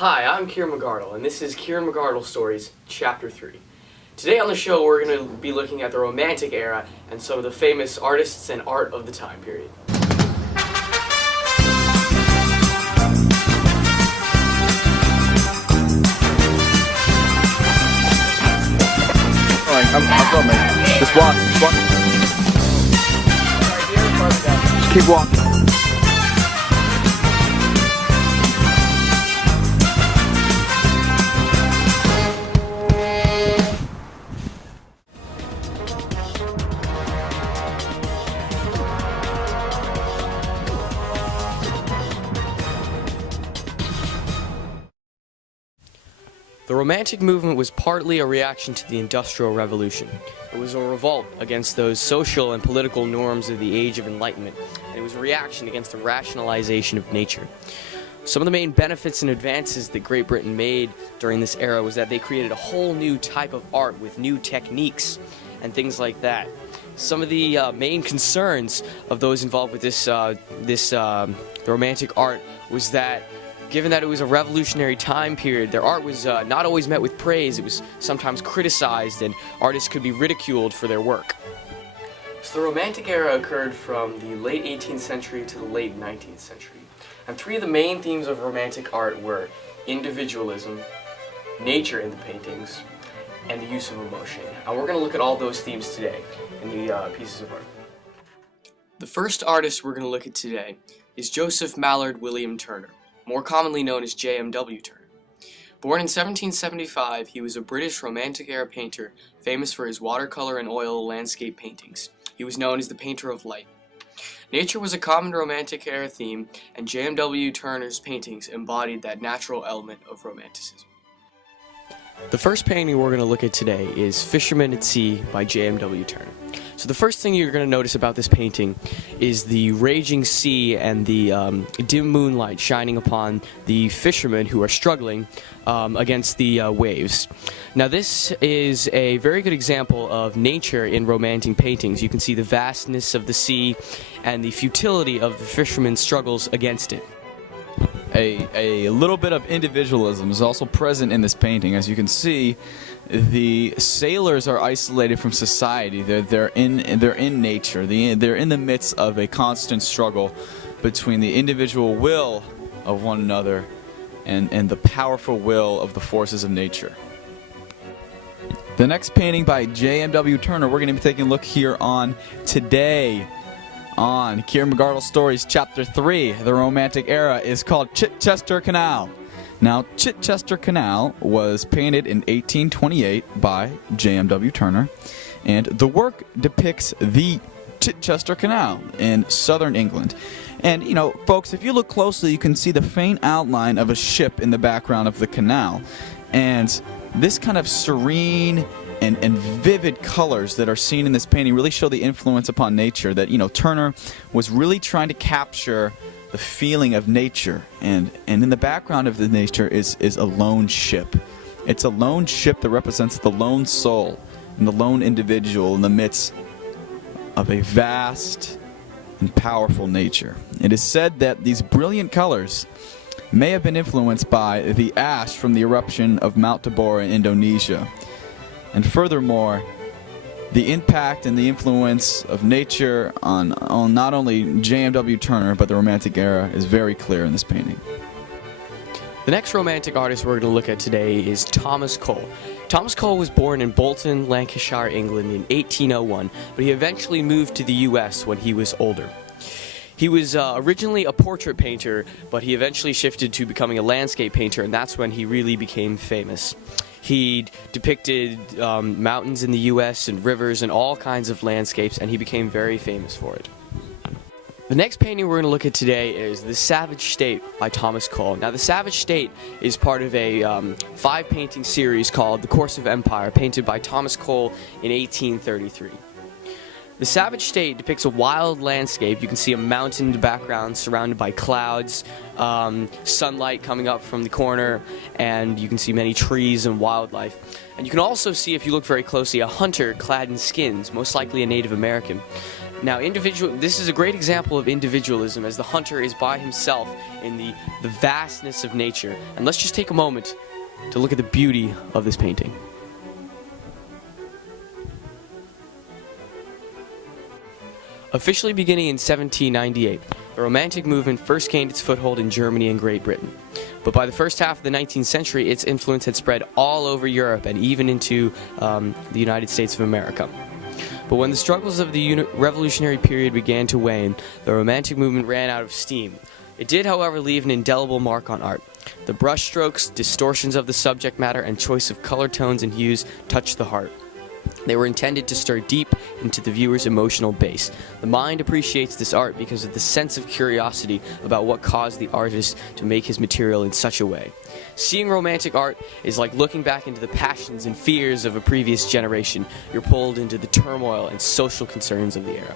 Hi, I'm Kieran McGardle, and this is Kieran McGardle Stories, Chapter 3. Today on the show, we're going to be looking at the Romantic era and some of the famous artists and art of the time period. Alright, I'm filming. Just walk. Just keep walking. The Romantic movement was partly a reaction to the Industrial Revolution. It was a revolt against those social and political norms of the Age of Enlightenment, and it was a reaction against the rationalization of nature. Some of the main benefits and advances that Great Britain made during this era was that they created a whole new type of art with new techniques and things like that. Some of the main concerns of those involved with the Romantic art was that given that it was a revolutionary time period, their art was not always met with praise. It was sometimes criticized, and artists could be ridiculed for their work. So the Romantic era occurred from the late 18th century to the late 19th century. And three of the main themes of Romantic art were individualism, nature in the paintings, and the use of emotion. And we're going to look at all those themes today in the pieces of art. The first artist we're going to look at today is Joseph Mallord William Turner, more commonly known as J.M.W. Turner. Born in 1775, he was a British Romantic-era painter famous for his watercolor and oil landscape paintings. He was known as the Painter of Light. Nature was a common Romantic-era theme, and J.M.W. Turner's paintings embodied that natural element of Romanticism. The first painting we're going to look at today is Fisherman at Sea by J.M.W. Turner. So the first thing you're going to notice about this painting is the raging sea and the dim moonlight shining upon the fishermen who are struggling against the waves. Now this is a very good example of nature in Romantic paintings. You can see the vastness of the sea and the futility of the fishermen's struggles against it. A little bit of individualism is also present in this painting. As you can see, the sailors are isolated from society. They're in nature. They're in the midst of a constant struggle between the individual will of one another and the powerful will of the forces of nature. The next painting by J.M.W. Turner we're going to be taking a look here on today on Kieran McGardle Stories Chapter 3, The Romantic Era, is called Chichester Canal. Now, Chichester Canal was painted in 1828 by J.M.W. Turner, and the work depicts the Chichester Canal in southern England. And, you know, folks, if you look closely, you can see the faint outline of a ship in the background of the canal. And this kind of serene and vivid colors that are seen in this painting really show the influence upon nature that, you know, Turner was really trying to capture the feeling of nature. And in the background of the nature is a lone ship. It's a lone ship that represents the lone soul and the lone individual in the midst of a vast and powerful nature. It is said that these brilliant colors may have been influenced by the ash from the eruption of Mount Tabor in Indonesia. And furthermore, the impact and the influence of nature on not only J.M.W. Turner, but the Romantic era is very clear in this painting. The next Romantic artist we're going to look at today is Thomas Cole. Thomas Cole was born in Bolton, Lancashire, England in 1801, but he eventually moved to the U.S. when he was older. He was originally a portrait painter, but he eventually shifted to becoming a landscape painter, and that's when he really became famous. He depicted mountains in the U.S. and rivers and all kinds of landscapes, and he became very famous for it. The next painting we're going to look at today is The Savage State by Thomas Cole. Now, The Savage State is part of a 5-painting series called The Course of Empire, painted by Thomas Cole in 1833. The Savage State depicts a wild landscape. You can see a mountain in the background surrounded by clouds, sunlight coming up from the corner, and you can see many trees and wildlife. And you can also see, if you look very closely, a hunter clad in skins, most likely a Native American. Now, this is a great example of individualism, as the hunter is by himself in the vastness of nature. And let's just take a moment to look at the beauty of this painting. Officially beginning in 1798, the Romantic movement first gained its foothold in Germany and Great Britain. But by the first half of the 19th century, its influence had spread all over Europe and even into the United States of America. But when the struggles of the revolutionary period began to wane, the Romantic movement ran out of steam. It did, however, leave an indelible mark on art. The brushstrokes, distortions of the subject matter, and choice of color tones and hues touched the heart. They were intended to stir deep into the viewer's emotional base. The mind appreciates this art because of the sense of curiosity about what caused the artist to make his material in such a way. Seeing romantic art is like looking back into the passions and fears of a previous generation. You're pulled into the turmoil and social concerns of the era.